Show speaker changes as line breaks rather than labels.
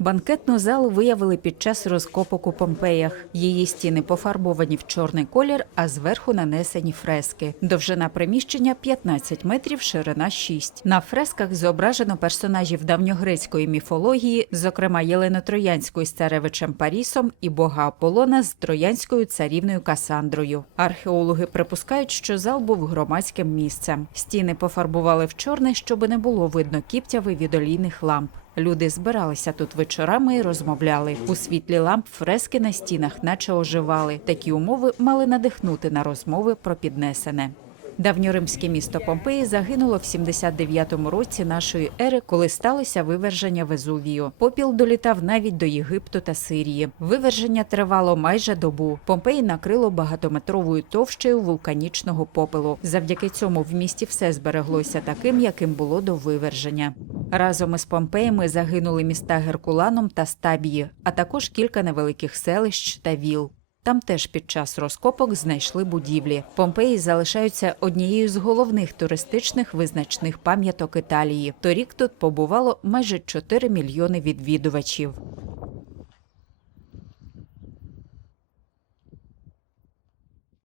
Банкетну залу виявили під час розкопок у Помпеях. Її стіни пофарбовані в чорний колір, а зверху нанесені фрески. Довжина приміщення 15 метрів, ширина 6. На фресках зображено персонажів давньогрецької міфології, зокрема Єлену Троянську з царевичем Парісом і бога Аполлона з троянською царівною Касандрою. Археологи припускають, що зал був громадським місцем. Стіни пофарбували в чорне, щоб не було видно кіптяви від олійних ламп. Люди збиралися тут вечорами і розмовляли. У світлі ламп фрески на стінах наче оживали. Такі умови мали надихнути на розмови про піднесене. Давньоримське місто Помпеї загинуло в 79-му році нашої ери, коли сталося виверження Везувію. Попіл долітав навіть до Єгипту та Сирії. Виверження тривало майже добу. Помпеї накрило багатометровою товщею вулканічного попелу. Завдяки цьому в місті все збереглося таким, яким було до виверження. Разом із Помпеями загинули міста Геркуланом та Стабії, а також кілька невеликих селищ та віл. Там теж під час розкопок знайшли будівлі. Помпеї залишаються однією з головних туристичних визначних пам'яток Італії. Торік тут побувало майже 4 мільйони відвідувачів.